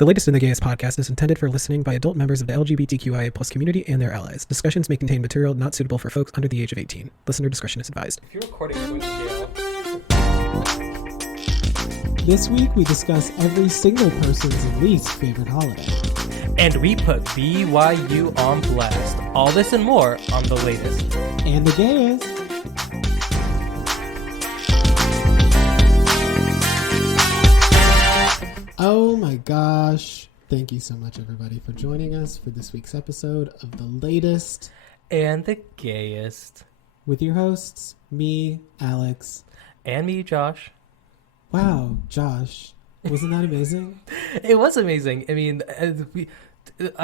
The Latest in the Gayest podcast is intended for listening by adult members of the LGBTQIA+ community and their allies. Discussions may contain material not suitable for folks under the age of 18. Listener discretion is advised. If you're recording, it's going to jail. This week we discuss every single person's least favorite holiday. And we put BYU on blast. All this and more on The Latest. And the gayest. Oh my gosh. Thank you so much, everybody, for joining us for this week's episode of The Latest. And the gayest. With your hosts, me, Alex. And me, Josh. Wow, Josh. Wasn't that amazing? It was amazing. I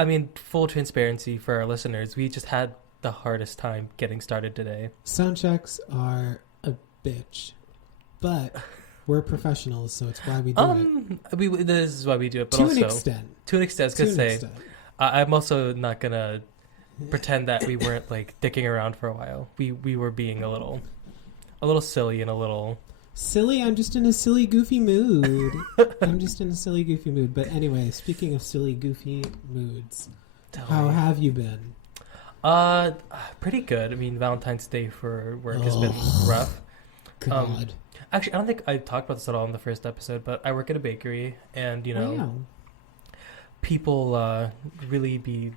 mean, full transparency for our listeners. We just had the hardest time getting started today. Sound checks are a bitch. But we're professionals, so it's why we do it. This is why we do it, but to also an extent. To an extent, I was gonna say. I'm also not gonna pretend that we weren't like dicking around for a while. We were being a little silly and a little silly. I'm just in a silly, goofy mood. But anyway, speaking of silly, goofy moods, how have you been? Pretty good. I mean, Valentine's Day for work has been rough. God. Actually, I don't think I talked about this at all in the first episode, but I work at a bakery, and people really be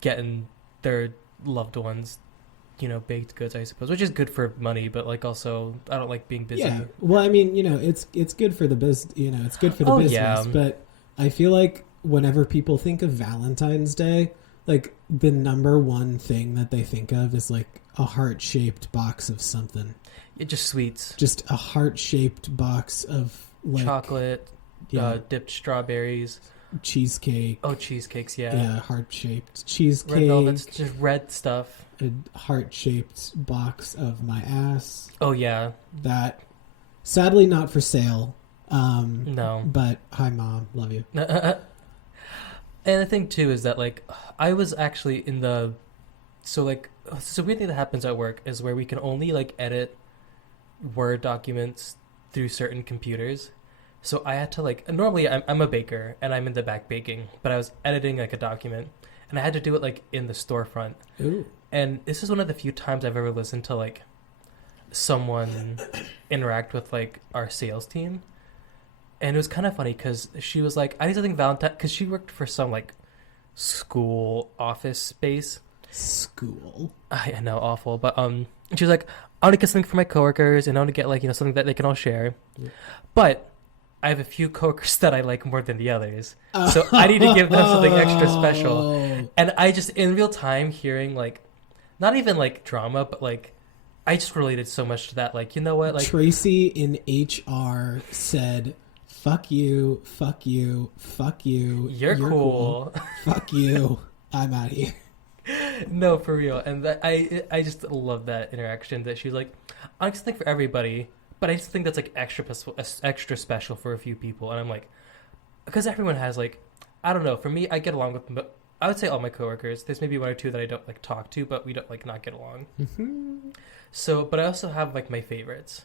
getting their loved ones, baked goods, I suppose, which is good for money, but like also I don't like being busy. Yeah. Well, I mean, it's good for the business. It's good for the business. Yeah. But I feel like whenever people think of Valentine's Day, like the number one thing that they think of is like a heart-shaped box of something. Just sweets. Just a heart-shaped box of like chocolate, dipped strawberries, cheesecake. Oh, cheesecakes, yeah. Yeah, heart-shaped cheesecake. Red velvet, just red stuff. A heart-shaped box of my ass. Oh yeah. That sadly not for sale. No. But hi, Mom, love you. And the thing too is that like I was actually in the so weird thing that happens at work is where we can only like edit Word documents through certain computers. So I had to like normally I'm a baker and I'm in the back baking, but I was editing like a document and I had to do it like in the storefront. Ooh. And this is one of the few times I've ever listened to like someone interact with like our sales team. And it was kind of funny because she was like, I need something Valentine, because she worked for some like school office space. School. I know, awful. But she was like, I want to get something for my coworkers and I want to get like, something that they can all share. Yeah. But I have a few coworkers that I like more than the others. So I need to give them something extra special. And I just, in real time, hearing like, not even like drama, but like, I just related so much to that. Like, you know what? Like Tracy in HR said, fuck you, fuck you, fuck you. You're cool. Fuck you. I'm out of here. No, for real. And that, I just love that interaction that she's like, I just think for everybody, but I just think that's like extra special for a few people. And I'm like, because everyone has like, I don't know. For me, I get along with them, but I would say all my coworkers. There's maybe one or two that I don't like talk to, but we don't like not get along. Mm-hmm. So, but I also have like my favorites.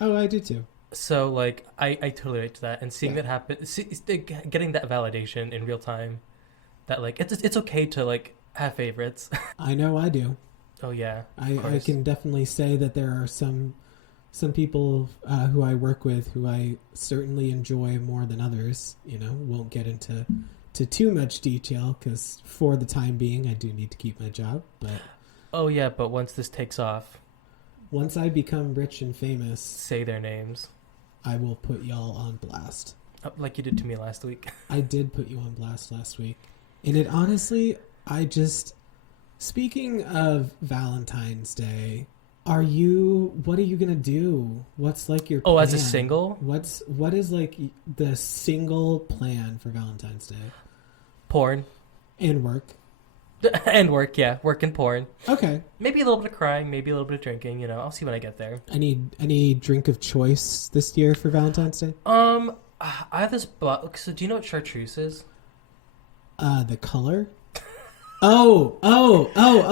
Oh, I do too. So like, I totally relate to that, and seeing that happen, getting that validation in real time, that like it's okay to like have favorites. I know I do. Oh yeah, I can definitely say that there are some people who I work with who I certainly enjoy more than others. Won't get into too much detail because for the time being I do need to keep my job. But oh yeah, but once this takes off, once I become rich and famous, say their names. I will put y'all on blast. Like you did to me last week. I did put you on blast last week. And it honestly, speaking of Valentine's Day, what are you going to do? What's like your plan? Oh, as a single? What is like the single plan for Valentine's Day? Porn. And work. And work, yeah. Work and porn. Okay. Maybe a little bit of crying, maybe a little bit of drinking, I'll see when I get there. Any drink of choice this year for Valentine's Day? I have this so do you know what chartreuse is? The color? Oh,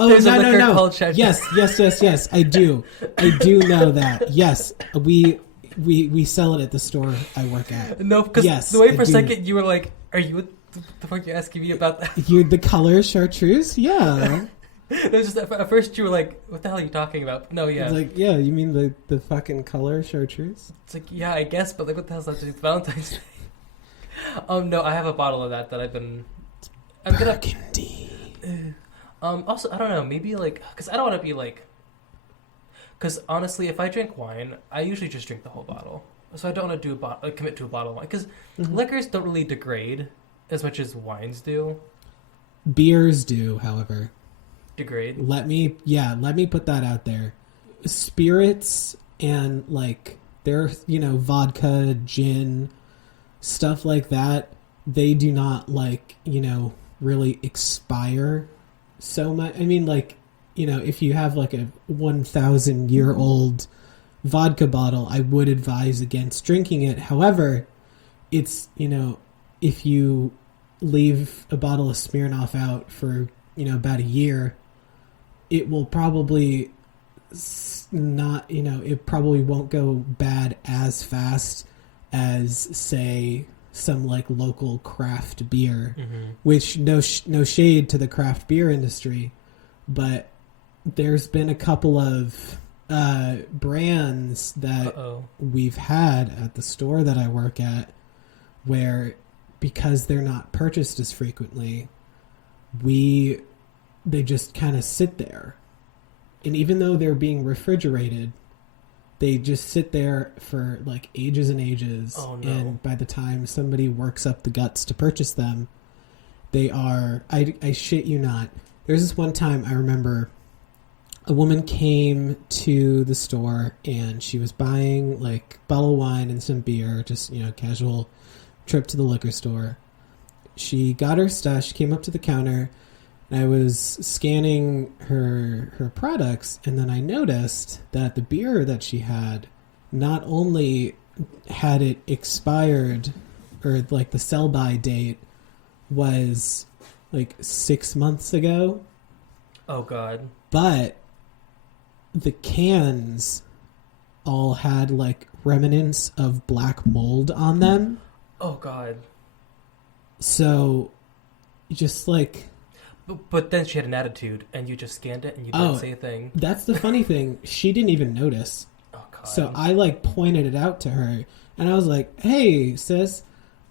There's a liquor no. called chartreuse. Yes, I do know that. Yes, we sell it at the store I work at. No, because the way for a second you were like, Are you what the fuck you asking me about that? You the color chartreuse? Yeah. It was just at first you were like, "What the hell are you talking about?" No, yeah, It's like, yeah, you mean the fucking color chartreuse? it's like yeah, I guess, but like, what the hell's that to do with Valentine's Day? No, I have a bottle of that I'm gonna. Burgundy. Also, I don't know, maybe like, because I don't want to be like, because honestly, if I drink wine, I usually just drink the whole bottle. So I don't want to do commit to a bottle of wine because liquors don't really degrade as much as wines do. Beers do, however. Degrade. Let me put that out there. Spirits and like vodka, gin, stuff like that, they do not really expire so much. I mean, like, if you have like a 1,000-year-old vodka bottle, I would advise against drinking it. However, it's, if you leave a bottle of Smirnoff out for, about a year, it will probably not, it probably won't go bad as fast as, say, some like local craft beer, which no shade to the craft beer industry, but there's been a couple of brands that we've had at the store that I work at where, because they're not purchased as frequently, they just kind of sit there. And even though they're being refrigerated, they just sit there for like ages and ages. Oh, no. And by the time somebody works up the guts to purchase them, they are, I shit you not. There's this one time I remember a woman came to the store and she was buying like a bottle of wine and some beer, just, casual trip to the liquor store. She got her stuff, she came up to the counter, and I was scanning her products, and then I noticed that the beer that she had, not only had it expired, or like the sell-by date was like 6 months ago. Oh, God. But the cans all had like remnants of black mold on them. Oh, God. So, just like... But then she had an attitude, and you just scanned it, and you didn't say a thing. That's the funny thing. She didn't even notice. Oh, God. So I like pointed it out to her, and I was like, "Hey, sis,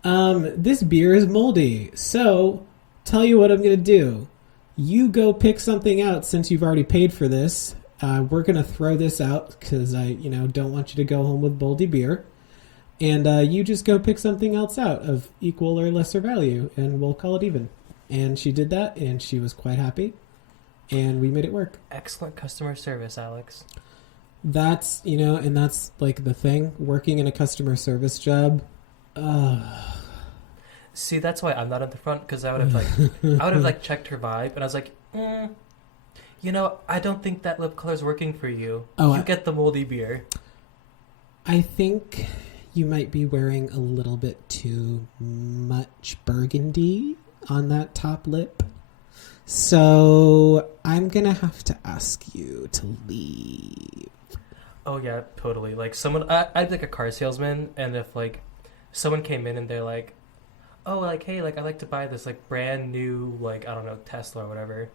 this beer is moldy. So, tell you what I'm gonna do. You go pick something out since you've already paid for this. We're gonna throw this out because I, don't want you to go home with moldy beer, and you just go pick something else out of equal or lesser value, and we'll call it even." And she did that, and she was quite happy, and we made it work. Excellent customer service, Alex. That's, and that's like the thing, working in a customer service job. See, that's why I'm not at the front, because I would have checked her vibe, and I was like, I don't think that lip color is working for you. You get the moldy beer. I think you might be wearing a little bit too much burgundy on that top lip. So I'm going to have to ask you to leave. Oh, yeah, totally. Like, I'd be like a car salesman, and if, like, someone came in and they're like, oh, like, hey, like, I'd like to buy this, like, brand new, like, I don't know, Tesla or whatever.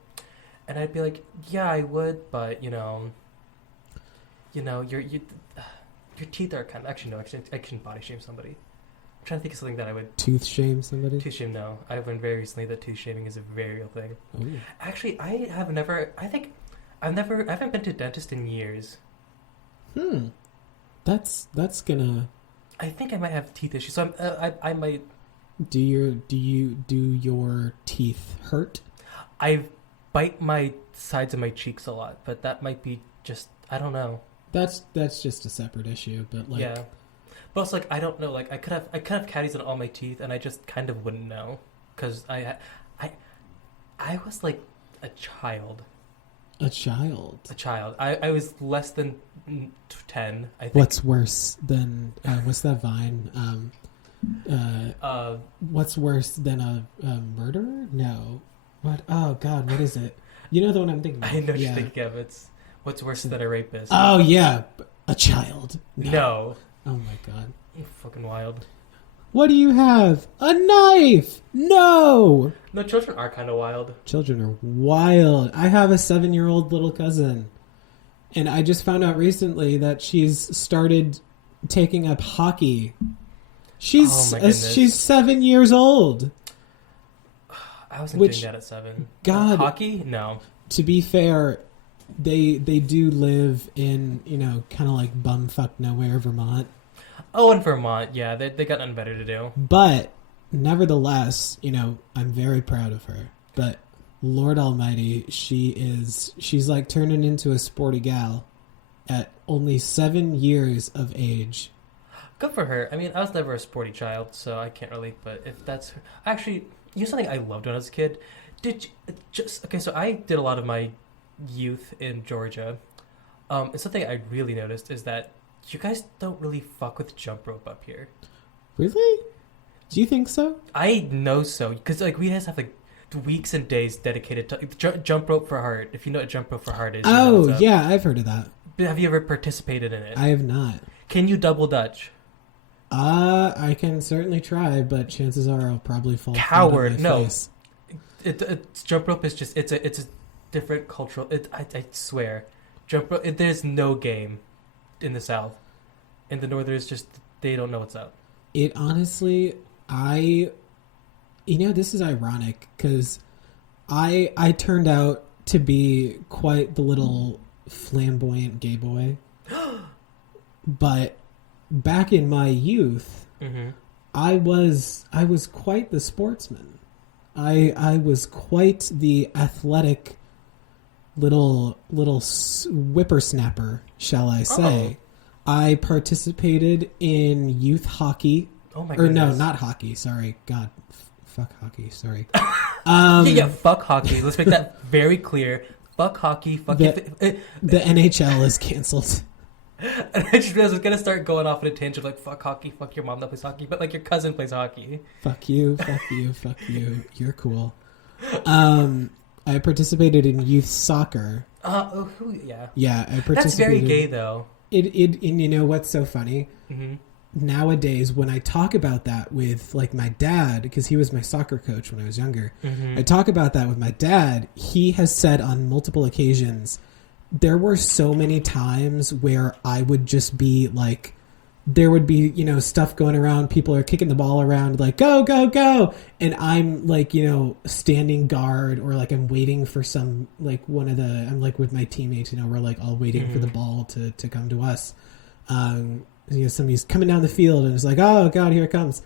And I'd be like, yeah, I would, but, your teeth are kind of... Actually, no, I shouldn't body shame somebody. I'm trying to think of something that I would... Tooth shame somebody? Tooth shame, no. I learned very recently that tooth shaming is a very real thing. Ooh. Actually, I haven't been to a dentist in years. That's gonna... I think I might have teeth issues, so I might... Do your teeth hurt? I bite my sides of my cheeks a lot, but that might be just... I don't know. That's just a separate issue, but like... Yeah. But also, like, I don't know, like, I could have cavities in all my teeth, and I just kind of wouldn't know, because I was, like, a child. A child? A child. I was less than 10, I think. What's worse than, what's that Vine? What's worse than a murderer? No. What? Oh, God, what is it? You know the one I'm thinking of. I know what you're thinking of. It's what's worse than a rapist. Oh, yeah. A child. No. Oh, my God. You're fucking wild. What do you have? A knife! No! No, children are kind of wild. Children are wild. I have a 7-year-old little cousin. And I just found out recently that she's started taking up hockey. Oh my goodness. She's 7 years old. I wasn't doing that at 7. God. Hockey? No. To be fair, they do live in, kind of like bumfuck nowhere, Vermont. Oh, in Vermont, yeah, they got nothing better to do. But nevertheless, I'm very proud of her. But Lord Almighty, she's like turning into a sporty gal at only 7 years of age. Good for her. I mean, I was never a sporty child, so I can't relate. But if that's her, actually, something I loved when I was a kid. So I did a lot of my youth in Georgia. And something I really noticed is that you guys don't really fuck with jump rope up here. Really? Do you think so? I know so, because like we guys have like weeks and days dedicated to jump rope for heart. If you know what jump rope for heart is. Oh yeah, I've heard of that. But have you ever participated in it? I have not. Can you double dutch? I can certainly try, but chances are I'll probably fall. Coward, flat on my no. face. It's jump rope is just it's a different cultural. I swear, jump rope. There's no game in the South. In the Northern, just they don't know what's up. It honestly, this is ironic because I turned out to be quite the little flamboyant gay boy, but back in my youth, Mm-hmm. I was quite the sportsman. I was quite the athletic little whippersnapper, shall I say. I participated in youth hockey. Oh my Or goodness. no, not hockey. Sorry. God. Fuck hockey. Sorry. Yeah, fuck hockey. Let's make that very clear. Fuck hockey. Fuck The NHL is canceled. And I just realized I was gonna start going off on a tangent of like fuck hockey, fuck your mom that plays hockey, but like your cousin plays hockey. Fuck you. Fuck you. Fuck you. You're cool. I participated in youth soccer. Yeah. Yeah, I participated. That's very gay though. And you know what's so funny? Mm-hmm. Nowadays, when I talk about that with like my dad, because he was my soccer coach when I was younger, Mm-hmm. I talk about that with my dad. He has said on multiple occasions, there were so many times where I would just be like, there would be, stuff going around. People are kicking the ball around like, go, go, go. And I'm like, standing guard or like I'm waiting for some, like I'm like with my teammates, we're like all waiting Mm-hmm. for the ball to come to us. Somebody's coming down the field and it's like, oh God, here it comes.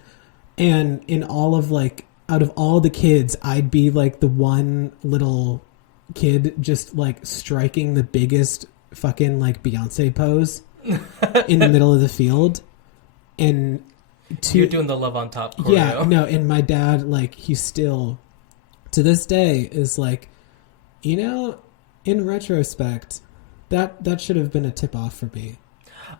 And in all of like, out of all the kids, I'd be like the one little kid just like striking the biggest fucking like Beyonce pose in the middle of the field. And you're doing the love on top choreo. Yeah, no, and my dad, like, he still to this day is like, in retrospect, that should have been a tip off for me.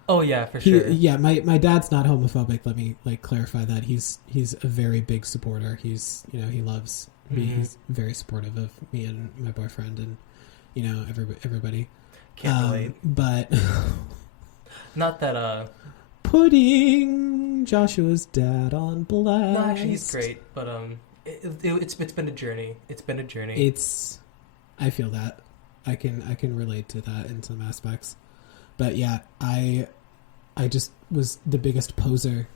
Oh yeah, for sure. Yeah, my dad's not homophobic. Let me like clarify that. He's a very big supporter. He's he loves me. Mm-hmm. He's very supportive of me and my boyfriend and everybody. Can't relate. But Not that putting Joshua's dad on blast. No, actually he's great, but it's been a journey. It's been a journey. I feel that. I can relate to that in some aspects. But yeah, I just was the biggest poser.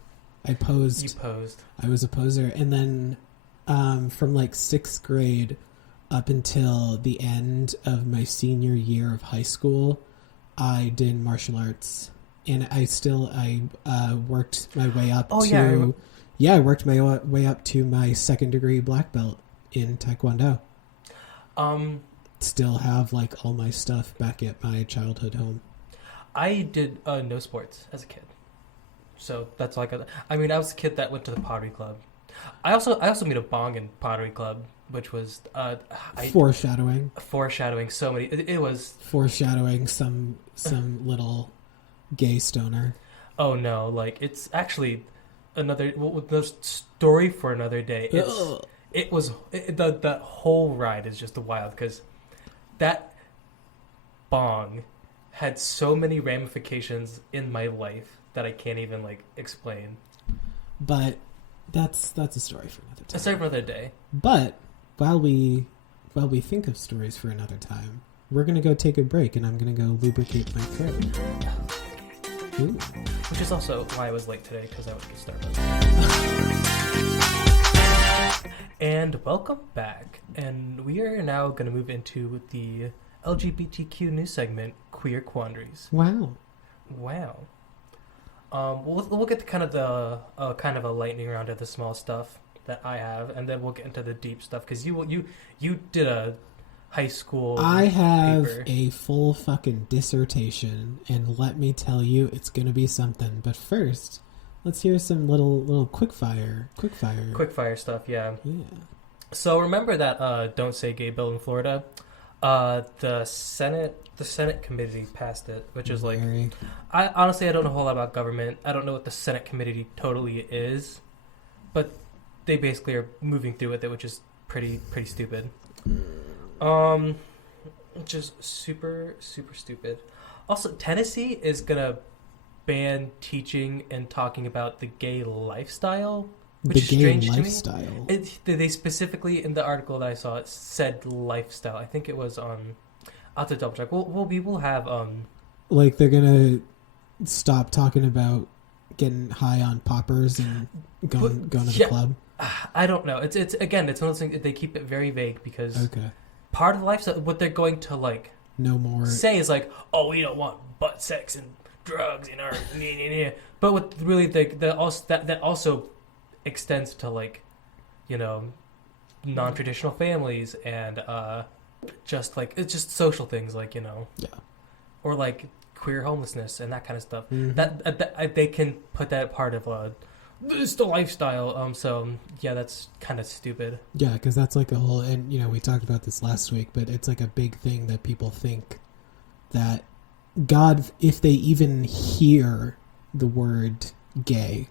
I posed. You posed. I was a poser. And then from like 6th grade up until the end of my senior year of high school, I did martial arts. And I worked my way up I worked my way up to my 2nd degree black belt in Taekwondo. Still have like all my stuff back at my childhood home. I did no sports as a kid, so that's like I was a kid that went to the pottery club. I also made a bong in pottery club, which was foreshadowing so many. It was foreshadowing some little gay stoner. Oh no, like it's actually the story for another day. The whole ride is just wild because that bong had so many ramifications in my life that I can't even like explain. But That's a story for another time. A story for another day. But while we think of stories for another time, we're gonna go take a break, and I'm gonna go lubricate my throat. Ooh. Which is also why I was late today, because I went to Starbucks. And welcome back. And we are now going to move into the LGBTQ news segment, Queer Quandaries. Wow. We'll get to kind of the kind of a lightning round of the small stuff that I have, and then we'll get into the deep stuff, because you did a high school I have paper. a full fucking dissertation, and let me tell you, it's gonna be something. But first, let's hear some little quickfire Stuff, yeah. Yeah. So remember that Don't Say Gay bill in Florida? The Senate committee passed it, which is like, I honestly don't know a whole lot about government. I don't know what the Senate committee totally is, but they basically are moving through with it, which is pretty stupid. Just super stupid. Also, Tennessee is gonna ban teaching and talking about the gay lifestyle, which is strange to me. They specifically, in the article that I saw, it said lifestyle. I think it was on. I'll have to double check. We will have like they're gonna stop talking about getting high on poppers and going to the club. I don't know. It's again, it's one of those things that they keep it very vague, because okay. Part of the lifestyle, what they're going to like no more say is like, oh, we don't want butt sex and drugs in our but what really that also extends to, like, you know, non-traditional families and just like, it's just social things, like, you know, or like queer homelessness and that kind of stuff. Mm-hmm. That they can put that part of this is the lifestyle. So yeah, that's kind of stupid. Yeah, because that's like a whole, and you know, we talked about this last week, but it's like a big thing that people think that God, if they even hear the word gay,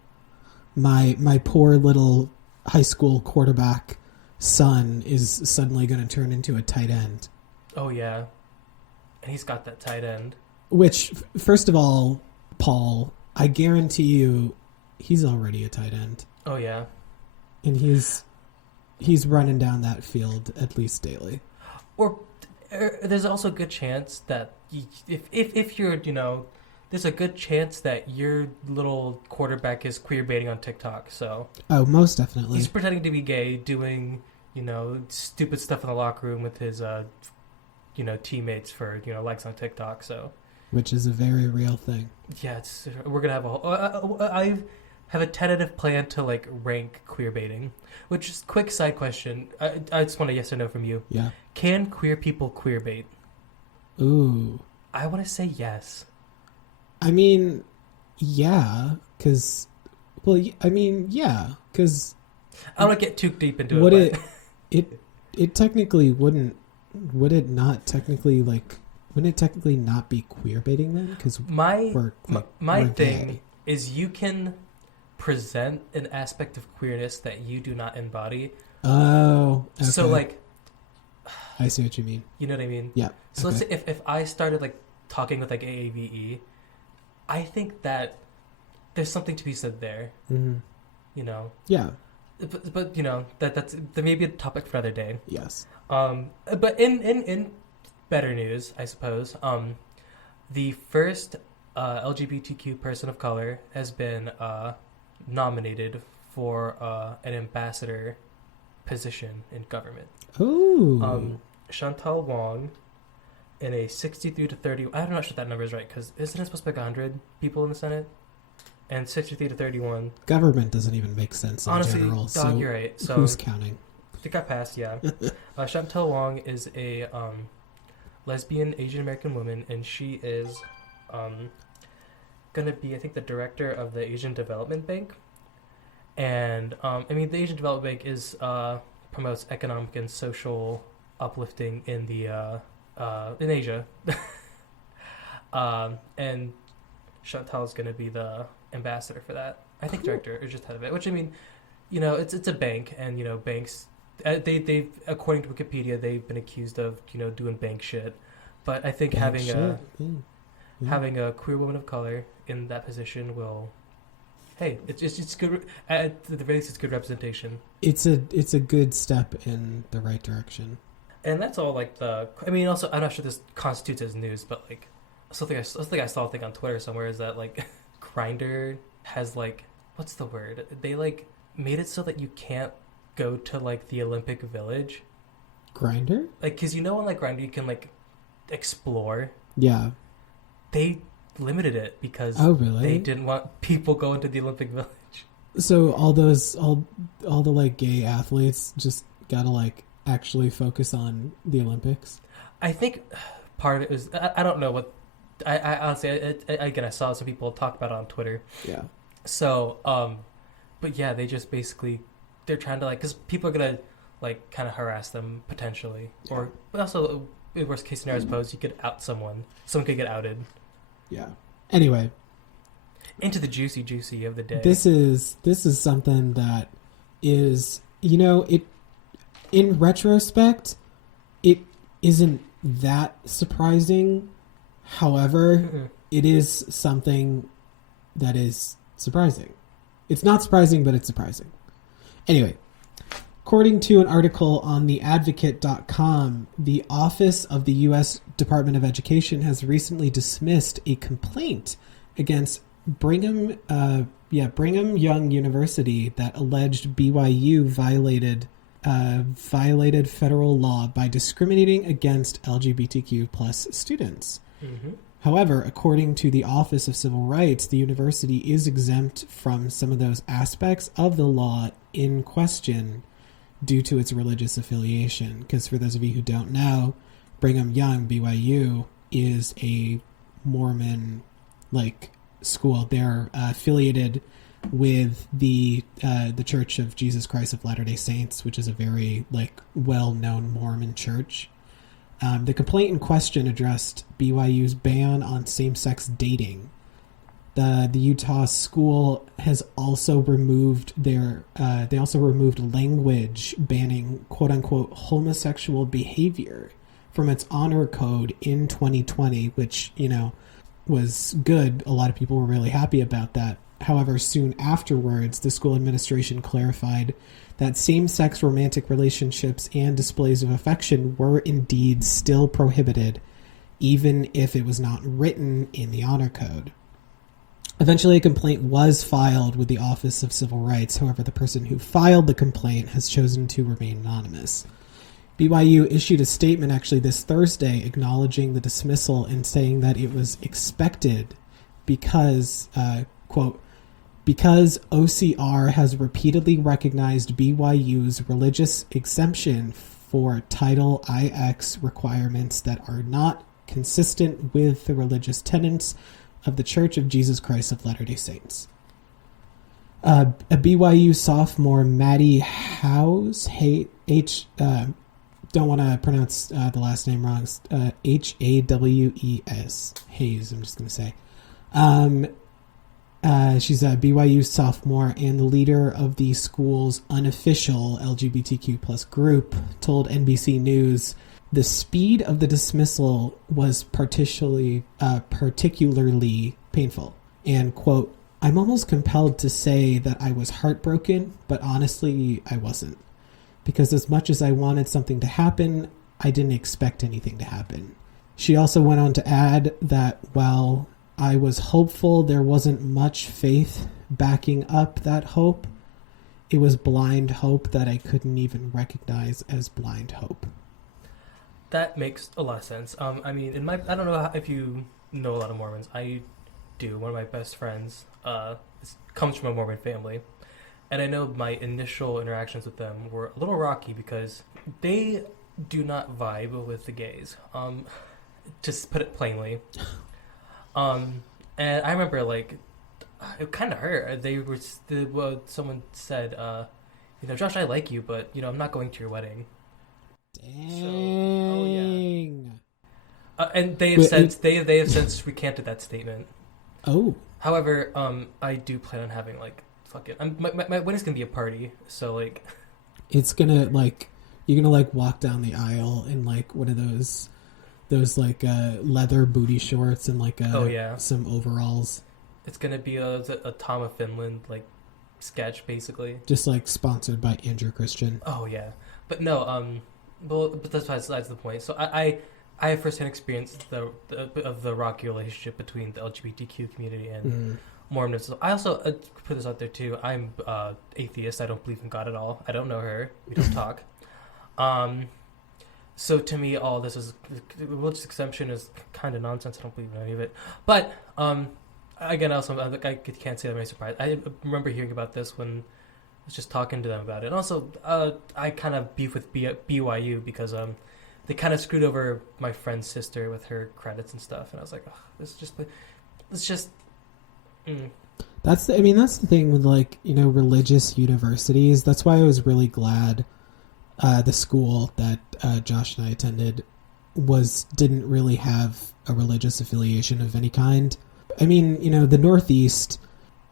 my poor little high school quarterback son is suddenly going to turn into a tight end. Oh yeah, and he's got that tight end. Which, first of all, Paul, I guarantee you, he's already a tight end. Oh yeah, and he's running down that field at least daily. Or there's also a good chance that if you're, you know, there's a good chance that your little quarterback is queer baiting on TikTok. So most definitely, he's pretending to be gay, doing, you know, stupid stuff in the locker room with his you know, teammates for, you know, likes on TikTok. So which is a very real thing. Yeah, we're gonna have a whole. I have a tentative plan to like rank queer baiting. Which is quick side question. I just want a yes or no from you. Yeah. Can queer people queer bait? Ooh. I want to say yes. I mean, yeah, because, well, I mean, yeah, because I don't want to get too deep into it. It technically wouldn't. Would it not technically like? Wouldn't it technically not be queer baiting then? Because my thing gay. is you can present an aspect of queerness that you do not embody. Oh, okay. So like, I see what you mean. You know what I mean? Yeah. So let's say if I started like talking with like AAVE, I think that there's something to be said there. Mm-hmm. You know. Yeah. But you know that may be a topic for another day. Yes. But in better news, I suppose, the first LGBTQ person of color has been nominated for an ambassador position in government. Ooh. Chantal Wong, in a 63 to 30. I'm not sure if that number is right, because isn't it supposed to be like 100 people in the Senate? And 63 to 31. Government doesn't even make sense in honestly, general. Dog, so you're right. So who's counting? It got passed, yeah. Chantal Wong is a lesbian Asian American woman, and she is going to be, I think, the director of the Asian Development Bank. And I mean, the Asian Development Bank is promotes economic and social uplifting in the in Asia. And Chantal is going to be the ambassador for that. I think director or just head of it. Which, I mean, you know, it's a bank, and you know, banks. They've according to Wikipedia, they've been accused of, you know, doing bank shit. But I think having a queer woman of color in that position will hey, it's good. At the very least, it's good representation. It's a good step in the right direction. And that's all like the. I mean, also I'm not sure this constitutes as news, but like something I saw on Twitter somewhere is that like Grindr has like what's the word? They like made it so that you can't go to like the Olympic Village. Grindr? Like, because you know on like Grindr you can like explore. Yeah. They limited it because Oh, really? they didn't want people going to the Olympic Village. So all the like gay athletes just gotta like actually focus on the Olympics. I think part of it was I don't know what I honestly again I saw some people talk about it on Twitter. Yeah. So but yeah, they just basically they're trying to like because people are gonna like kind of harass them potentially, or but also in worst case scenario, I suppose you could out someone could get outed. Yeah. Anyway, into the juicy of the day. This is something that is, it in retrospect, it isn't that surprising. However, it is something that is surprising. It's not surprising, but it's surprising. Anyway, according to an article on theadvocate.com, the Office of the U.S. Department of Education has recently dismissed a complaint against Brigham Young University that alleged BYU violated federal law by discriminating against LGBTQ plus students. Mm-hmm. However, according to the Office of Civil Rights, the university is exempt from some of those aspects of the law in question due to its religious affiliation. Because for those of you who don't know, Brigham Young, BYU, is a Mormon school. They're affiliated with the Church of Jesus Christ of Latter-day Saints, which is a very well-known Mormon church. The complaint in question addressed BYU's ban on same-sex dating. The Utah school has also removed language banning quote-unquote homosexual behavior from its honor code in 2020, which, was good. A lot of people were really happy about that. However, soon afterwards, the school administration clarified that same-sex romantic relationships and displays of affection were indeed still prohibited, even if it was not written in the honor code. Eventually, a complaint was filed with the Office of Civil Rights. However, the person who filed the complaint has chosen to remain anonymous. BYU issued a statement actually this Thursday acknowledging the dismissal and saying that it was expected because, quote, because OCR has repeatedly recognized BYU's religious exemption for Title IX requirements that are not consistent with the religious tenets of the Church of Jesus Christ of Latter-day Saints. A BYU sophomore, Maddie Howes, don't want to pronounce the last name wrong, Hawes, Hayes, I'm just going to say. She's a BYU sophomore and the leader of the school's unofficial LGBTQ plus group, told NBC News the speed of the dismissal was particularly painful. And, quote, I'm almost compelled to say that I was heartbroken, but honestly, I wasn't. Because as much as I wanted something to happen, I didn't expect anything to happen. She also went on to add that while I was hopeful there wasn't much faith backing up that hope, it was blind hope that I couldn't even recognize as blind hope. That makes a lot of sense. I mean, I don't know if you know a lot of Mormons. I do. One of my best friends comes from a Mormon family. And I know my initial interactions with them were a little rocky because they do not vibe with the gays. Just put it plainly. And I remember, it kind of hurt. Someone said, Josh, I like you, but, I'm not going to your wedding. Dang. So, and they have since recanted that statement. Oh. However, I do plan on having, my wedding's gonna be a party, so, it's gonna, you're gonna, walk down the aisle in, one of those leather booty shorts and, some overalls. it's gonna be a Tom of Finland like sketch basically. Just like sponsored by Andrew Christian. Oh yeah, but no, well, but that's besides the point. So I have firsthand experience of the rocky relationship between the LGBTQ community and Mormonism. I also put this out there too. I'm atheist. I don't believe in God at all. I don't know her. We don't talk. So to me, all this is religious exemption is kind of nonsense. I don't believe in any of it. But again, also I can't say I'm very surprised. I remember hearing about this when I was just talking to them about it. And also, I kind of beef with BYU because they kind of screwed over my friend's sister with her credits and stuff. And I was like, oh, it's just. That's the thing with like, you know, religious universities. That's why I was really glad the school that Josh and I attended didn't really have a religious affiliation of any kind. I mean, you know, the Northeast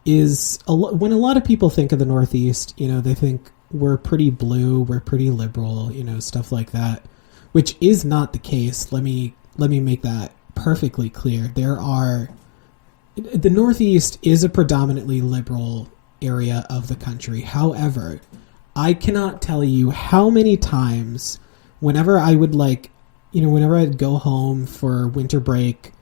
is when a lot of people think of the Northeast, you know, they think we're pretty blue, we're pretty liberal, you know, stuff like that, which is not the case. Let me make that perfectly clear. The Northeast is a predominantly liberal area of the country. However, I cannot tell you how many times whenever I would whenever I'd go home for winter break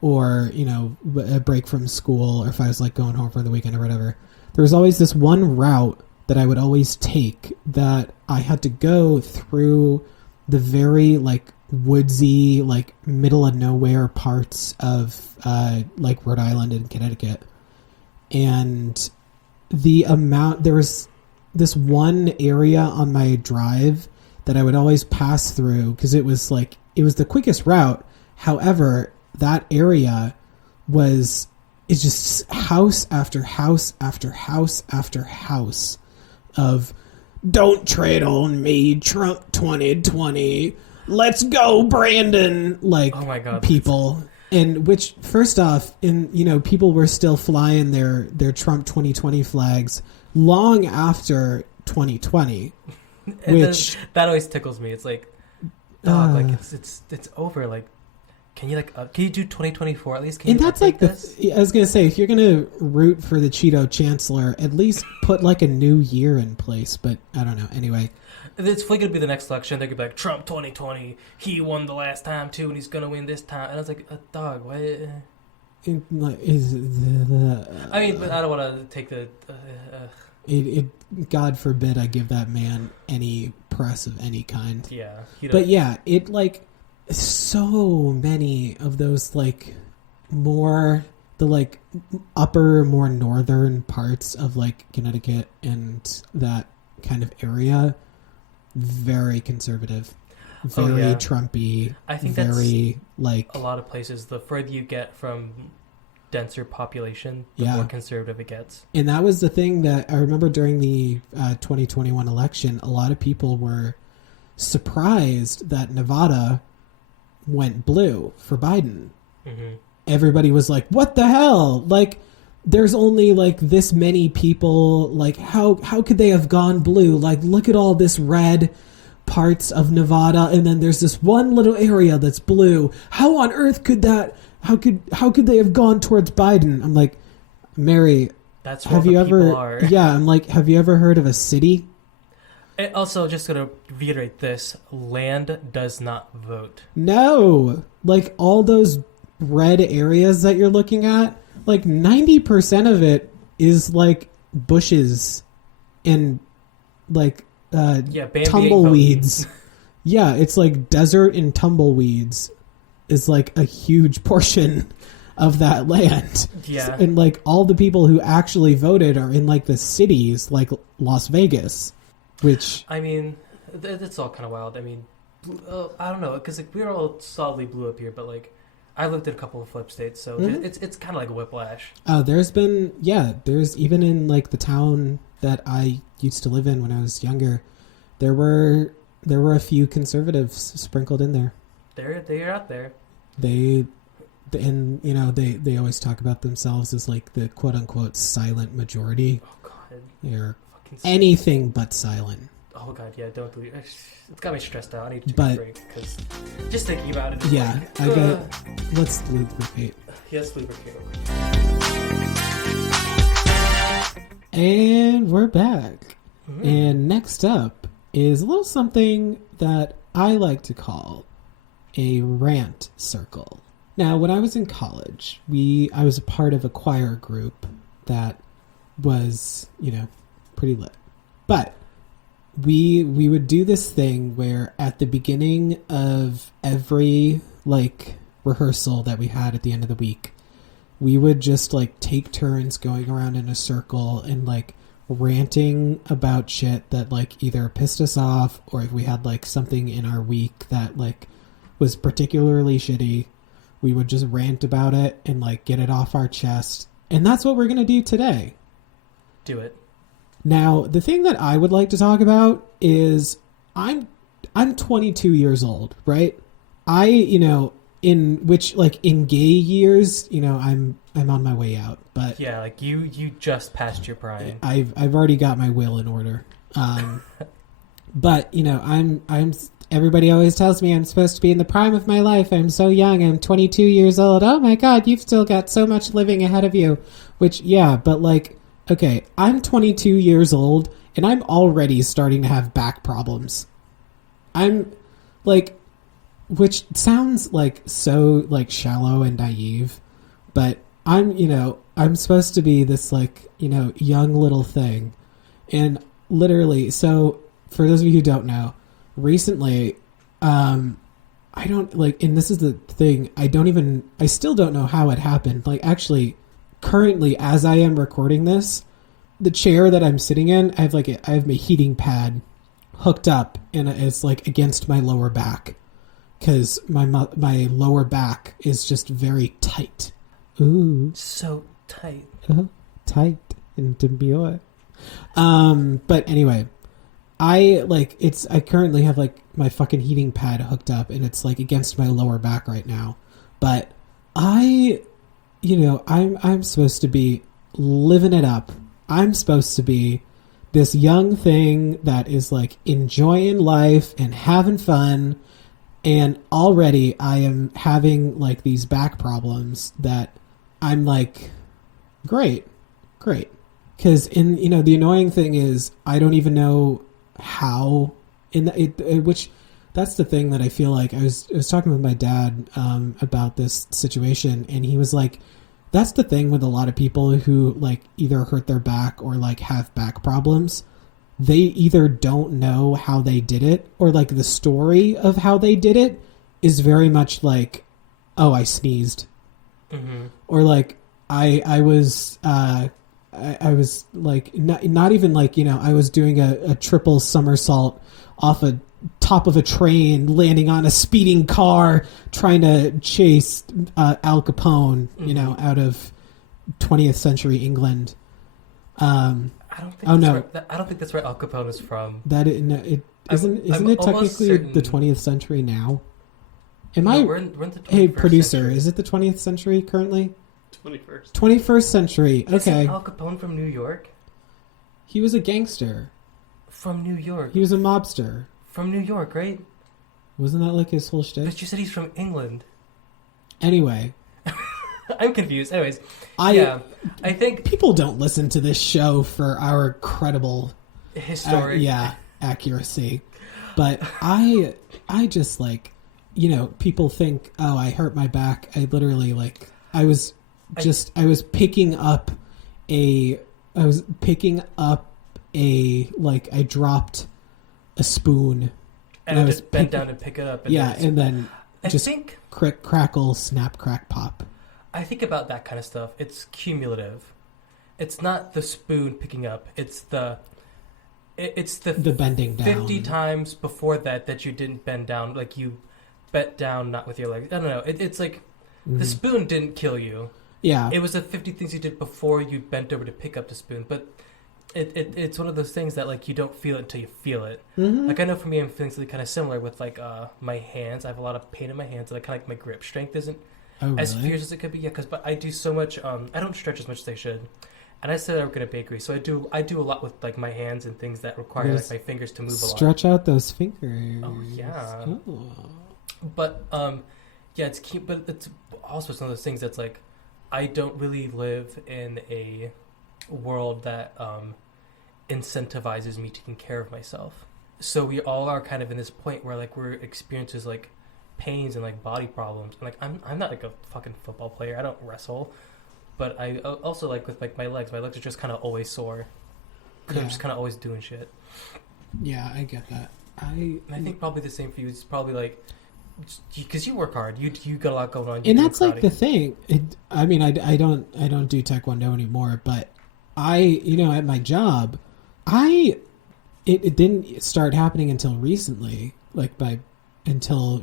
or, you know, a break from school, or if I was like going home for the weekend or whatever, there was always this one route that I would always take that I had to go through the very like woodsy, like middle of nowhere parts of like Rhode Island and Connecticut. And there was this one area on my drive that I would always pass through because it was the quickest route. However, that area it's just house after house after house after house of "Don't tread on me, Trump 2020. Let's go, Brandon!" Like, oh my God, people. And which, first off, people were still flying their Trump 2020 flags long after 2020. Which that always tickles me. It's like, dog, like it's over. Like, can you do 2024 at least? Can and you that's like this? I was gonna say, if you're gonna root for the Cheeto Chancellor, at least put like a new year in place. But I don't know. Anyway, it's going to be the next election. They're going to be like, Trump 2020, he won the last time too, and he's going to win this time. And I was like, dog, what? I mean, but I don't want to take the... God forbid I give that man any press of any kind. Yeah. But yeah, it like, so many of those like more... the like upper, more northern parts of like Connecticut and that kind of area... very conservative, very Trumpy. I think very like a lot of places. The further you get from denser population, the more conservative it gets. And that was the thing that I remember during the 2021 election. A lot of people were surprised that Nevada went blue for Biden. Mm-hmm. Everybody was like, "What the hell?" Like, there's only like this many people, like how could they have gone blue? Like, look at all this red parts of Nevada, and then there's this one little area that's blue. How on earth could that, how could they have gone towards Biden? I'm like, Mary, that's where people are. Yeah, I'm like, have you ever heard of a city? And also, just gonna reiterate this, land does not vote. No, like all those red areas that you're looking at, like 90% of it is like bushes and like tumbleweeds. Yeah, it's like desert and tumbleweeds is like a huge portion of that land. Yeah. And like all the people who actually voted are in like the cities like Las Vegas, which... I mean, that's all kind of wild. I mean, I don't know, because like, we're all solidly blue up here, but like I lived in a couple of flip states, so it's kind of like a whiplash. Oh, there's even in like the town that I used to live in when I was younger, there were a few conservatives sprinkled in there. They're out there. They always talk about themselves as like the quote unquote silent majority. Oh God, they're anything but silent. Oh God, yeah, don't believe it. It's got me stressed out. I need to take a break because just thinking about it. Yeah, let's lubricate. Yes, lubricate. And we're back. And next up is a little something that I like to call a rant circle. Now, when I was in college, I was a part of a choir group that was, pretty lit. But we would do this thing where at the beginning of every rehearsal that we had at the end of the week, we would just take turns going around in a circle and ranting about shit that either pissed us off, or if we had something in our week that was particularly shitty, we would just rant about it and get it off our chest. And that's what we're going to do today. Do it. Now, the thing that I would like to talk about is I'm 22 years old, right? In gay years, I'm on my way out, but yeah, you just passed your prime. I've already got my will in order. But I'm everybody always tells me I'm supposed to be in the prime of my life. I'm so young. I'm 22 years old. Oh my God, you've still got so much living ahead of you. Which, yeah, but okay, I'm 22 years old and I'm already starting to have back problems. Which sounds so shallow and naive, but I'm supposed to be this young little thing. And literally, so for those of you who don't know, recently, I don't and this is the thing, I still don't know how it happened. Actually, currently, as I am recording this, the chair that I'm sitting in, I have my heating pad hooked up and it's against my lower back. Because my lower back is just very tight. Ooh. So tight. Tight and demure. But anyway, I currently have my fucking heating pad hooked up and it's against my lower back right now. But I'm supposed to be living it up. I'm supposed to be this young thing that is enjoying life and having fun. And already I am having these back problems that I'm great. Because the annoying thing is I don't even know how which that's the thing that I feel I was talking with my dad about this situation, and he was that's the thing with a lot of people who either hurt their back or have back problems. They either don't know how they did it, or the story of how they did it is very much oh, I sneezed. Mm-hmm. Or I was not even I was doing a triple somersault off a top of a train, landing on a speeding car, trying to chase Al Capone, out of 20th century England. I don't think that's where Al Capone is from. Isn't it technically the 20th century now? We're in the 21st Hey, producer, century. is it the 20th century currently? 21st. 21st century. Okay. Isn't Al Capone from New York? He was a gangster. From New York. He was a mobster. From New York, right? Wasn't that his whole shtick? But you said he's from England. Anyway. I'm confused. Anyways, I think people don't listen to this show for our credible historic, accuracy. But I just people think, oh, I hurt my back. I literally I was picking up I dropped a spoon. And I just bent down and pick it up. And then I just think crackle, snap, crack, pop. I think about that kind of stuff. It's cumulative. It's not the spoon picking up. It's the bending down. 50 times before that you didn't bend down. You bent down not with your legs. I don't know. It's the spoon didn't kill you. Yeah. It was the 50 things you did before you bent over to pick up the spoon. But it's one of those things that you don't feel it until you feel it. Mm-hmm. I know for me I'm feeling something kind of similar with my hands. I have a lot of pain in my hands, and my grip strength isn't as fierce as it could be. Yeah, but I do so much. I don't stretch as much as I should. And I said I work in a bakery, so I do a lot with my hands and things that require my fingers to move a lot. Stretch out those fingers. Oh yeah. Ooh. But it's cute. But it's also one of those things that's I don't really live in a world that incentivizes me taking care of myself. So we all are kind of in this point where like we're experiences like pains and like body problems. And like I'm not like a fucking football player. I don't wrestle, but I also like with like my legs. My legs are just kind of always sore because I'm just kind of always doing shit. Yeah, I get that. And I think probably the same for you. It's probably like because you work hard. You got a lot going on. And that's like the thing. I mean, I don't do taekwondo anymore, but at my job, it didn't start happening until recently, until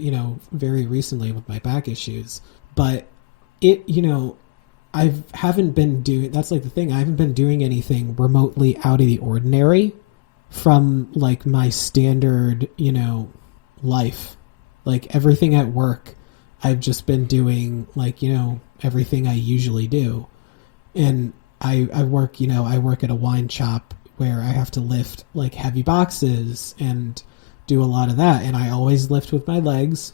very recently with my back issues. But I haven't been doing. That's like the thing. I haven't been doing anything remotely out of the ordinary from like my standard, life. Like everything at work, I've just been doing like, everything I usually do. And I work at a wine shop where I have to lift like heavy boxes and do a lot of that. And I always lift with my legs,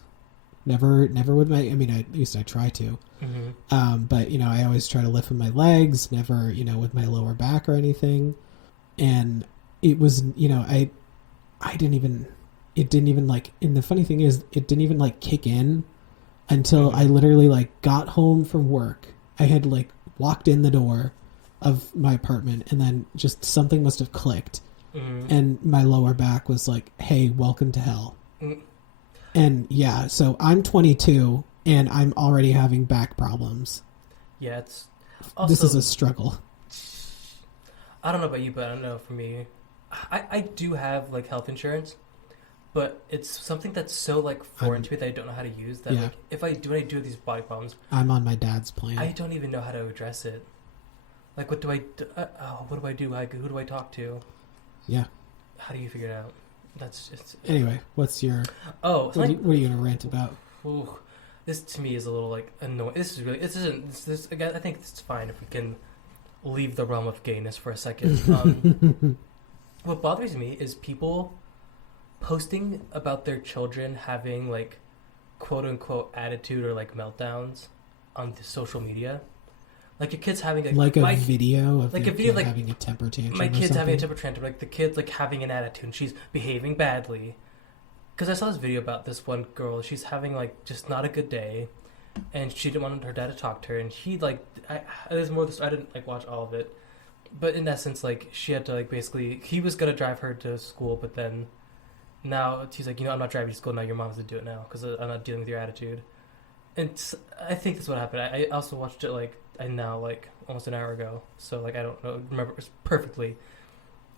never with my, at least I try to. Mm-hmm. But I always try to lift with my legs, never, with my lower back or anything. And it was, I didn't even, it didn't even like, and the funny thing is it didn't even like kick in until I literally like got home from work. I had like walked in the door of my apartment and then just something must have clicked. And my lower back was like, hey, welcome to hell. And yeah, so I'm 22 and I'm already having back problems. Yeah, it's also, this is a struggle. I don't know about you, but I don't know for me. I do have like health insurance, but it's something that's so like foreign to me that I don't know how to use. That like if I do these body problems, I'm on my dad's plan. I don't even know how to address it. Like, what do I do? What do I do? Like, who do I talk to? Yeah. How do you figure it out? That's just... Anyway, what's your... Oh, what are you going to rant about? Ooh, this to me is a little like annoying. This isn't. Again, I think it's fine if we can leave the realm of gayness for a second. What bothers me is people posting about their children having like quote unquote attitude or like meltdowns on the social media. Like your kid's having a video of like a video like having a temper tantrum. My kid's having a temper tantrum, like the kid's like having an attitude and she's behaving badly. Because I saw this video about this one girl. She's having like just not a good day, and she didn't want her dad to talk to her. And he like, there's more. I didn't like watch all of it, but in essence, like she had to like basically he was gonna drive her to school, but then now he's like, I'm not driving you to school now. Your mom has to do it now because I'm not dealing with your attitude. And I think that's what happened. I also watched it like almost an hour ago, so like I don't remember it perfectly.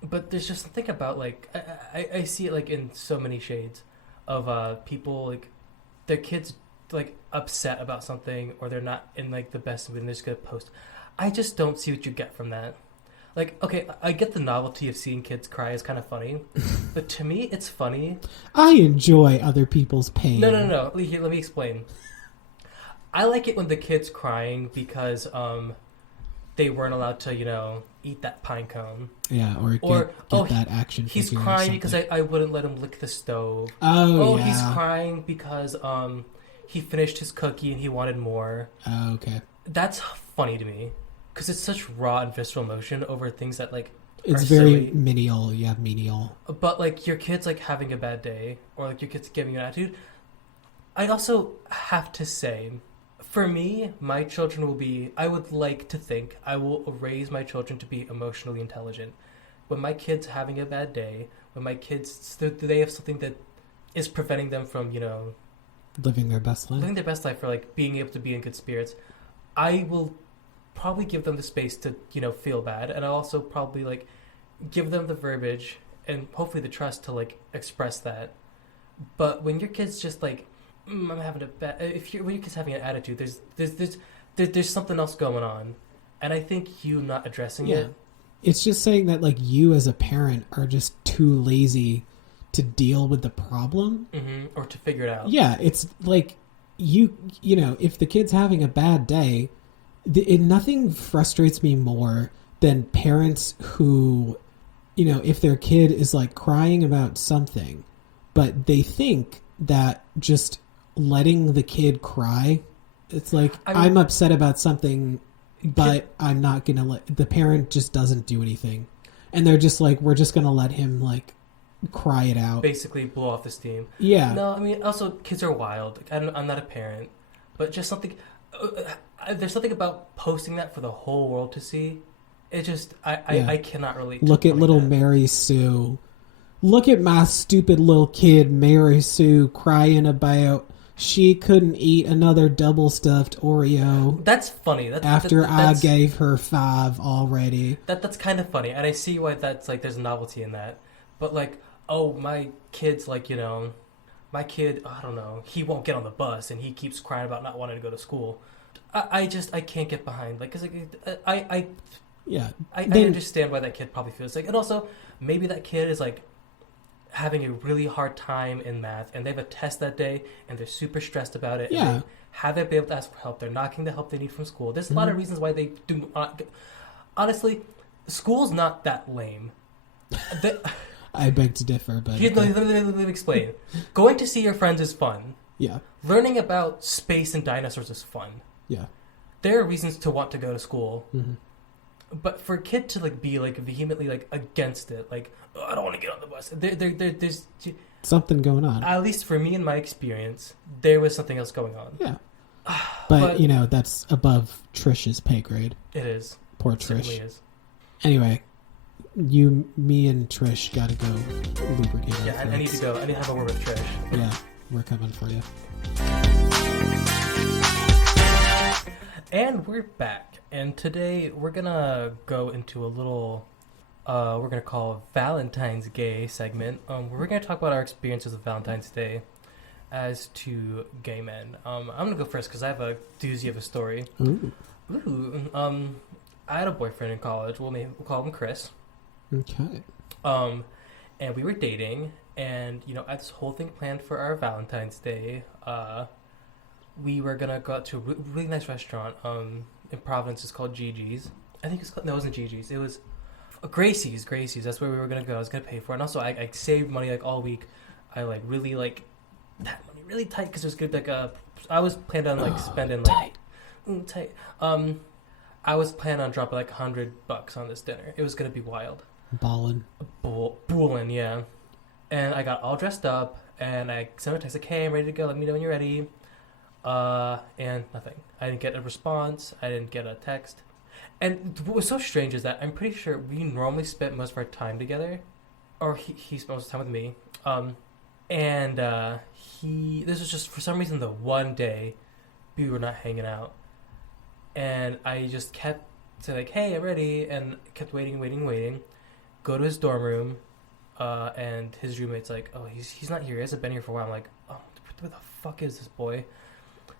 But there's just something about like I see it like in so many shades of people like their kids like upset about something or they're not in like the best mood and they're just gonna post. I just don't see what you get from that. Like, okay, I get the novelty of seeing kids cry is kind of funny, but to me it's funny. I enjoy other people's pain. No. Let me explain. I like it when the kid's crying because they weren't allowed to, eat that pine cone. Yeah, or get that action figure. He's crying because I wouldn't let him lick the stove. Oh, yeah. He's crying because he finished his cookie and he wanted more. Oh, okay. That's funny to me because it's such raw and visceral emotion over things that like it's are very silly. menial. Yeah, menial. But like your kid's like having a bad day or like your kid's giving you an attitude. I also have to say, for me, my children will be, I would like to think, I will raise my children to be emotionally intelligent. When my kid's having a bad day, when my kids, they have something that is preventing them from, living their best life. Living their best life or, like, being able to be in good spirits, I will probably give them the space to, feel bad. And I'll also probably, like, give them the verbiage and hopefully the trust to, like, express that. But when your kid's just, like, I'm having a bad. When your kid's having an attitude, there's something else going on, and I think you not addressing it. It's just saying that like you as a parent are just too lazy to deal with the problem, or to figure it out. Yeah, it's like if the kid's having a bad day, nothing frustrates me more than parents who, if their kid is like crying about something, but they think that just letting the kid cry, it's like I'm upset about something but I'm not gonna let the parent just doesn't do anything, and they're just like, we're just gonna let him like cry it out, basically blow off the steam. Yeah. No, I mean, also kids are wild. Like, I'm not a parent, but just something. There's something about posting that for the whole world to see. It just I cannot relate. Look at little that. Mary Sue. Look at my stupid little kid Mary Sue crying about she couldn't eat another double stuffed Oreo. That's funny. After I gave her 5 already. That's kind of funny, and I see why that's like. There's a novelty in that, but like, oh, my kid's like, my kid, I don't know, he won't get on the bus, and he keeps crying about not wanting to go to school. I can't get behind, like, cause like, I understand why that kid probably feels like, and also maybe that kid is like having a really hard time in math, and they have a test that day, and they're super stressed about it. Yeah. And they haven't been able to ask for help. They're not getting the help they need from school. There's a lot of reasons why they do not. School's not that lame. I beg to differ, but let me explain. Going to see your friends is fun. Yeah. Learning about space and dinosaurs is fun. Yeah. There are reasons to want to go to school. Mm-hmm. But for a kid to like be like vehemently like against it, like, oh, I don't want to get on the bus. There's something going on. At least for me in my experience, there was something else going on. Yeah. But that's above Trish's pay grade. It is. Poor It Trish. certainly is. Anyway, me and Trish gotta go lubricate. Yeah, I need to go. I need to have a word with Trish. Yeah, we're coming for you. And we're back. And today we're gonna go into a little, we're gonna call Valentine's Gay segment. We're gonna talk about our experiences with Valentine's Day as two gay men. I'm gonna go first because I have a doozy of a story. Ooh. I had a boyfriend in college. We'll call him Chris. Okay. And we were dating, and I had this whole thing planned for our Valentine's Day. We were gonna go out to a really nice restaurant in Providence. It's called Gigi's. I think it wasn't Gigi's. It was Gracie's. That's where we were gonna go. I was gonna pay for it. And also, I saved money like all week. I like really like that money really tight because it was good. Like I was planning on like spending like tight. I was planning on dropping like $100 on this dinner. It was gonna be wild. Ballin'. Bullin', yeah. And I got all dressed up, and I sent her a text like, "Hey, I'm ready to go. Let me know when you're ready." And nothing. I didn't get a response. I didn't get a text. And what was so strange is that I'm pretty sure we normally spent most of our time together, or he spent most of the time with me. This was just for some reason the one day we were not hanging out, and I just kept saying like, "Hey, I'm ready," and kept waiting. Go to his dorm room, and his roommate's like, "Oh, he's not here. He hasn't been here for a while." I'm like, "Oh, where the fuck is this boy?"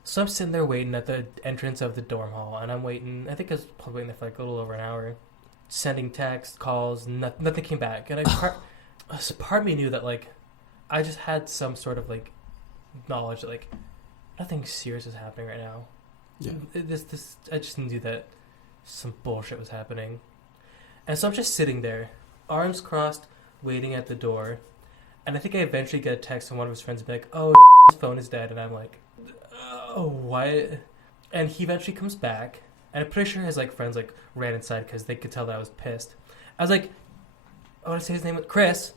So I'm sitting there waiting at the entrance of the dorm hall, and I'm waiting. I think I was probably waiting there for like a little over an hour, sending texts, calls, nothing came back. And part of me knew that like I just had some sort of like knowledge that like nothing serious is happening right now. Yeah. I just knew that some bullshit was happening, and so I'm just sitting there, arms crossed, waiting at the door, and I think I eventually get a text from one of his friends and be like, "Oh, his phone is dead," and I'm like, "Oh, what?" And he eventually comes back, and I'm pretty sure his like friends like ran inside because they could tell that I was pissed. I was like, I want to say his name, Chris,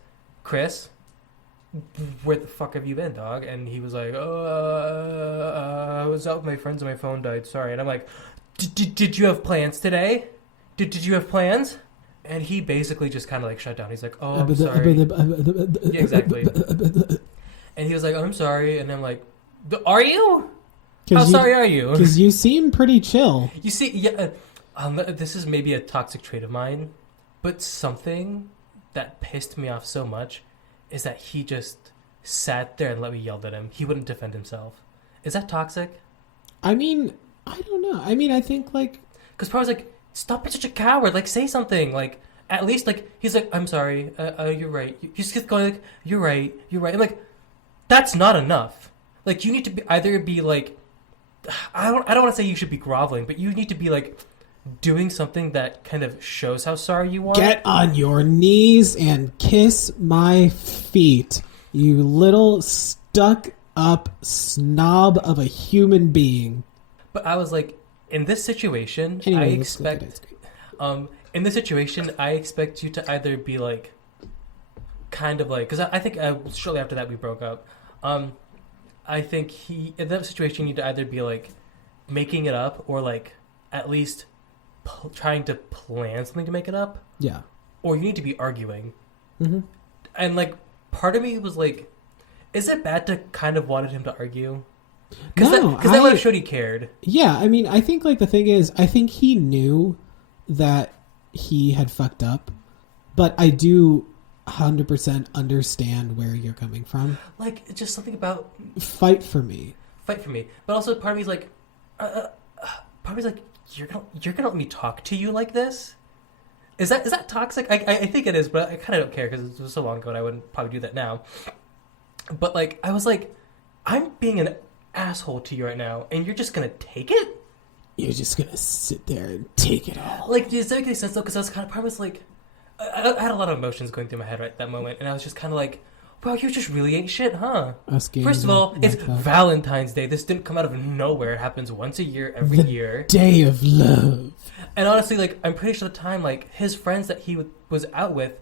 where the fuck have you been, dog? And he was like, I was out with my friends and my phone died, sorry. And I'm like, did you have plans today? Did you have plans? And he basically just kind of like shut down. He's like, "Oh, I'm sorry." Yeah, exactly. And he was like, "Oh, I'm sorry." And I'm like, "Are you? How sorry are you?" Because you seem pretty chill. You see, yeah. This is maybe a toxic trait of mine, but something that pissed me off so much is that he just sat there and let me yell at him. He wouldn't defend himself. Is that toxic? I mean, I don't know. I mean, I think like... Because probably was like, "Stop being such a coward. Like, say something. Like, at least, like," he's like, "I'm sorry. You're right." He's just going like, You're right. I'm like, that's not enough. Like, you need to either be like, I don't want to say you should be groveling, but you need to be like doing something that kind of shows how sorry you are. Get on your knees and kiss my feet, you little stuck up snob of a human being. But I was like, in this situation, Anyway, I let's go get ice expect cream. in this situation, I expect you to either be like, kind of like, because I think shortly after that we broke up. I think in that situation, you need to either be like making it up or like at least trying to plan something to make it up, Yeah. or you need to be arguing. Mm-hmm. And like, part of me was like, is it bad to kind of wanted him to argue? Because No, that would have showed he cared. Yeah, I mean, I think like the thing is, I think he knew that he had fucked up, but I do 100% understand where you're coming from. Like, it's just something about Fight for me. But also part of me's like, you're gonna let me talk to you like this? Is that toxic? I think it is, but I kind of don't care because it was so long ago and I wouldn't probably do that now. But like, I was like, I'm being an asshole to you right now, and you're just gonna take it? You're just gonna sit there and take it all. Like, does that make any sense though? Because I was kind of, part of me was like, I had a lot of emotions going through my head right at that moment, and I was just kind of like, well, you just really ain't shit, huh? First of all, it's Valentine's Day. This didn't come out of nowhere. It happens once a year, every year. Day of love. And honestly, like, I'm pretty sure at the time, like, his friends that he was out with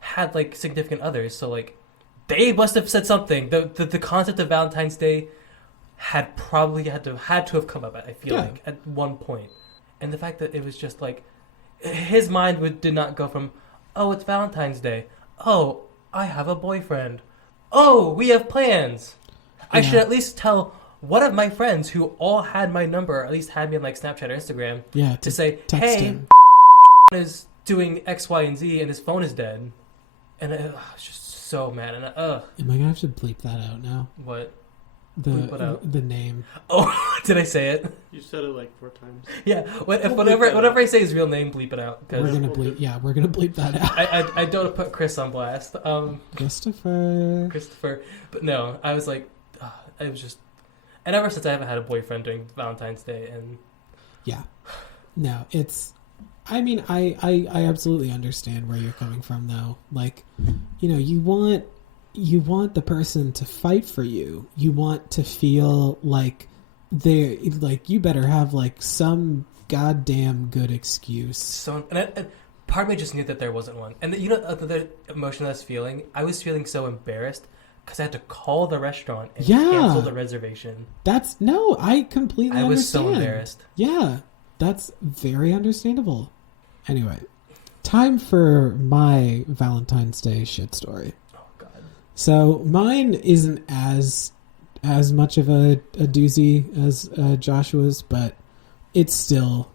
had, like, significant others. So, like, they must have said something. The concept of Valentine's Day had probably had to have come up, I feel like, at one point. And the fact that it was just, like, his mind did not go from, oh, it's Valentine's Day. Oh, I have a boyfriend. Oh, we have plans. I should at least tell one of my friends who all had my number, or at least had me on like Snapchat or Instagram, to say, hey, him. is doing X, Y, and Z, and his phone is dead. And I was just so mad. And Am I gonna have to bleep that out now? What? The name. Oh, did I say it? You said it like 4 times. Yeah. Whenever I say his real name, bleep it out. We're gonna bleep. Yeah, we're gonna bleep that out. I don't put Chris on blast. Christopher. But no, I was like, I was just, and ever since I haven't had a boyfriend during Valentine's Day, and yeah, no, it's. I mean, I absolutely understand where you're coming from, though. Like, you know, you want the person to fight for you. You want to feel like you better have like some goddamn good excuse. So, and part of me just knew that there wasn't one. And you know, the emotion I was feeling, I was feeling so embarrassed because I had to call the restaurant and cancel the reservation. I completely understand. I was so embarrassed. Yeah, that's very understandable. Anyway, time for my Valentine's Day shit story. So mine isn't as much of a doozy as Joshua's, but it's still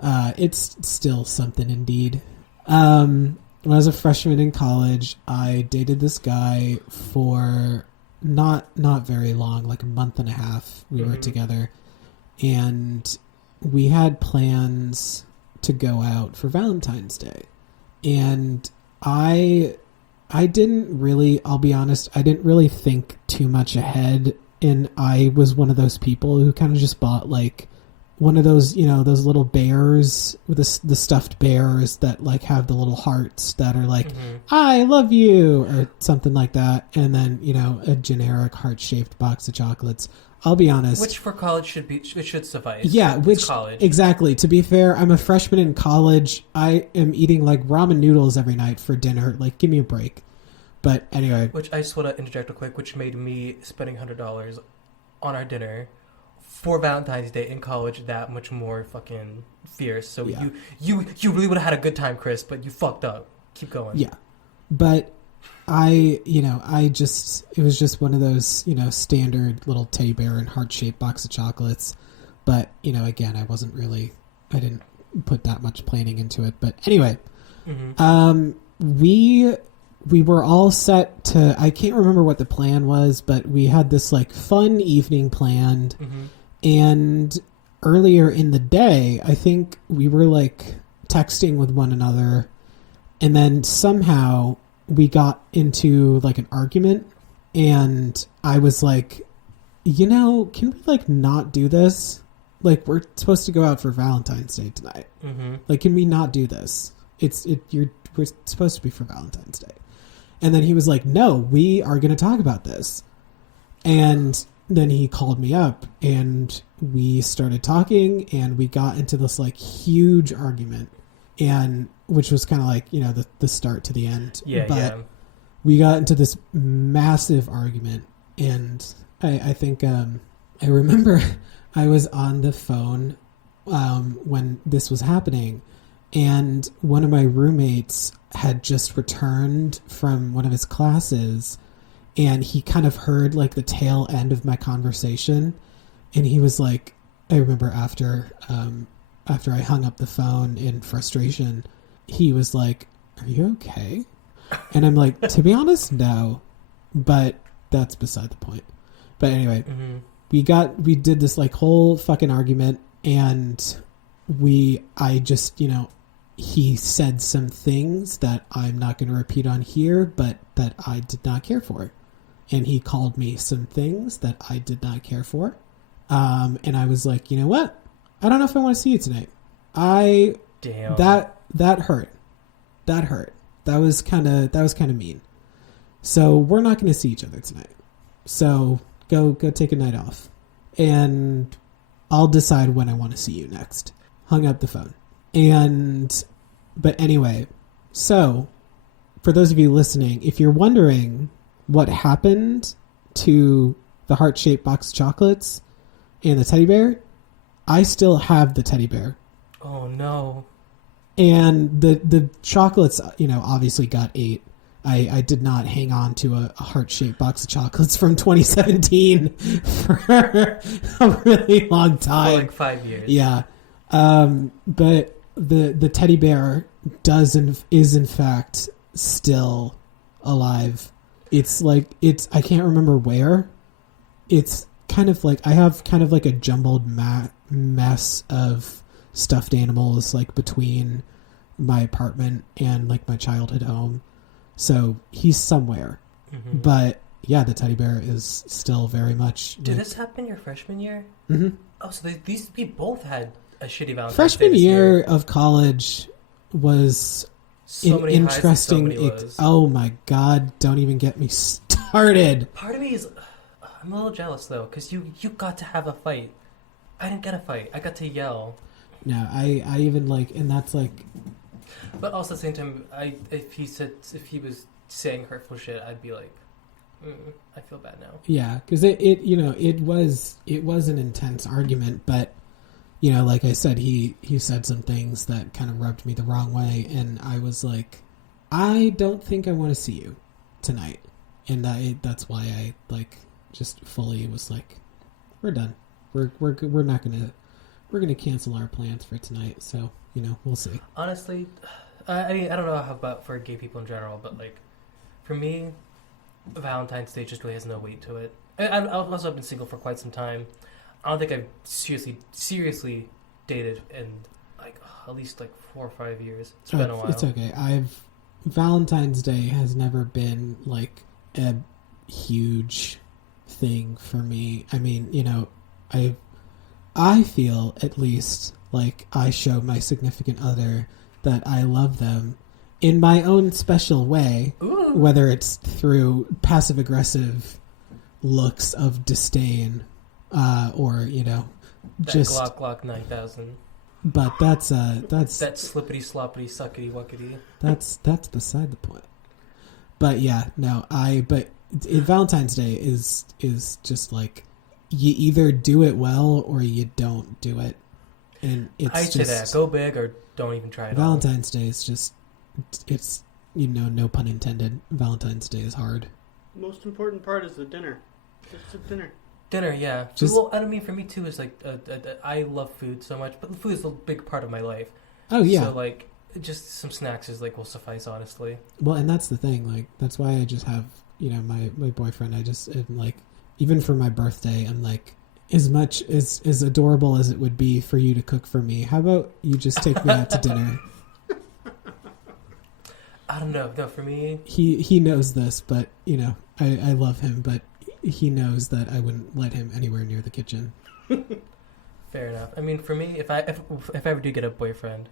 something indeed. When I was a freshman in college, I dated this guy for not very long, like a month and a half. We were together, and we had plans to go out for Valentine's Day, and I didn't really, I'll be honest, I didn't really think too much ahead, and I was one of those people who kind of just bought like one of those, you know, those little bears with the stuffed bears that like have the little hearts that are like, I love you, or something like that, and then, you know, a generic heart-shaped box of chocolates. I'll be honest. Which for college should suffice. Yeah, which college. Exactly. To be fair, I'm a freshman in college. I am eating like ramen noodles every night for dinner. Like, give me a break. But anyway. Which I just want to interject real quick, which made me spending $100 on our dinner for Valentine's Day in college that much more fucking fierce. So yeah. you really would have had a good time, Chris, but you fucked up. Keep going. Yeah. But it was just one of those, you know, standard little teddy bear and heart-shaped box of chocolates. But, you know, again, I didn't put that much planning into it. But anyway, we were all set to, I can't remember what the plan was, but we had this like fun evening planned. And earlier in the day, I think we were like texting with one another, and then somehow we got into like an argument, and I was like, you know, can we like not do this? Like, we're supposed to go out for Valentine's Day tonight. Like, can we not do this? We're supposed to be for Valentine's Day. And then he was like, no, we are going to talk about this. And then he called me up and we started talking and we got into this like huge argument, and which was kind of like, you know, the start to the end. But we got into this massive argument, and I think I remember I was on the phone when this was happening, and one of my roommates had just returned from one of his classes, and he kind of heard like the tail end of my conversation, and he was like, I remember after I hung up the phone in frustration, he was like, "Are you okay?" And I'm like, to be honest, no, but that's beside the point. But anyway, we did this like whole fucking argument, and I just, you know, he said some things that I'm not going to repeat on here, but that I did not care for. And he called me some things that I did not care for. And I was like, you know what? I don't know if I want to see you tonight. Damn. That hurt. That hurt. That was kind of mean. So we're not going to see each other tonight. So go take a night off, and I'll decide when I want to see you next. Hung up the phone. But anyway, so for those of you listening, if you're wondering what happened to the heart-shaped box of chocolates and the teddy bear, I still have the teddy bear. Oh no. And the chocolates, you know, obviously got ate. I did not hang on to a heart-shaped box of chocolates from 2017 for a really long time. For like 5 years. Yeah. But the teddy bear is in fact still alive. It's like, I can't remember where. It's kind of like, I have kind of like a jumbled mess of stuffed animals like between my apartment and like my childhood home. So he's somewhere. Mm-hmm. But yeah, the teddy bear is still very much. Did this happen your freshman year? Mm-hmm. Oh, so we both had a shitty Valentine's freshman Day year of college was so interesting. Oh my God, don't even get me started. Part of me is, I'm a little jealous though, because you got to have a fight. I didn't get a fight. I got to yell. No, I even like, and that's like. But also at the same time, if he was saying hurtful shit, I'd be like, I feel bad now. Yeah, because it was an intense argument, but you know, like I said, he said some things that kind of rubbed me the wrong way, and I was like, I don't think I want to see you tonight, and that's why I like just fully was like, we're done. We're not gonna cancel our plans for tonight. So you know, we'll see. Honestly, I mean, I don't know how about for gay people in general, but like for me, Valentine's Day just really has no weight to it. I've also been single for quite some time. I don't think I've seriously dated in like at least like 4 or 5 years. It's been a while. It's okay. Valentine's Day has never been like a huge thing for me. I mean, you know, I feel at least like I show my significant other that I love them in my own special way. Ooh. Whether it's through passive aggressive looks of disdain, or you know, that just Glock 9000. But that's that slippity sloppity suckity wuckity. That's beside the point. But yeah, no, Valentine's Day is just like you either do it well or you don't do it, and it's I say that go big or don't even try it. Valentine's Day is just it's you know, no pun intended. Valentine's Day is hard. Most important part is the dinner. Just the dinner. Dinner, yeah. Well, I mean, for me too, is like I love food so much, but food is a big part of my life. Oh yeah. So like, just some snacks is like will suffice, honestly. Well, and that's the thing. Like, that's why I just have, you know, my boyfriend. I just am like, even for my birthday, I'm like, as much as adorable as it would be for you to cook for me, how about you just take me out to dinner? I don't know. No, for me, he knows this, but you know, I love him, but he knows that I wouldn't let him anywhere near the kitchen. Fair enough. I mean, for me, if I ever do get a boyfriend,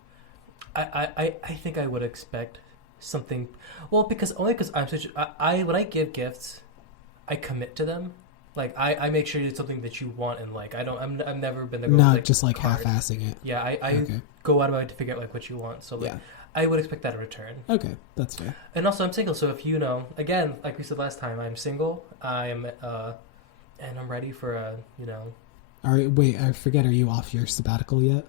I think I would expect something. Well, because I'm such. When I give gifts, I commit to them. Like I make sure it's something that you want and like. I've never been the girl Not with, like, just like cards. half-assing it. Yeah, I Okay. go out of my way to figure out like what you want. So like Yeah. I would expect that in return. Okay, that's fair. And also I'm single, so if you know, again, like we said last time, I'm single. I'm and I'm ready for a Wait, I forget. Are you off your sabbatical yet?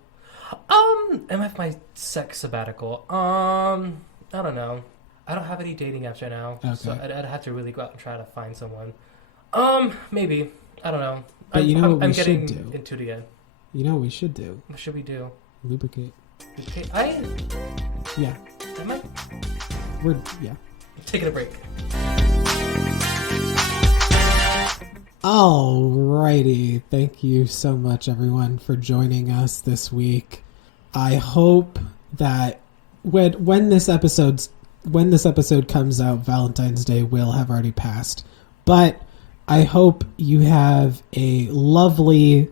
am I my sex sabbatical? I don't know. I don't have any dating apps right now, so Okay. I'd have to really go out and try to find someone. Maybe I don't know. But you know what I'm we should getting do? into it again. You know what we should do? What should we do? Lubricate. Okay, Yeah, am I yeah. taking a break? Alrighty, thank you so much, everyone, for joining us this week. I hope that when this episode comes out, Valentine's Day will have already passed. But I hope you have a lovely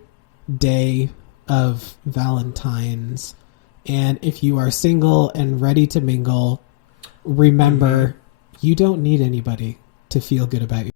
day of Valentine's. And if you are single and ready to mingle, remember, you don't need anybody to feel good about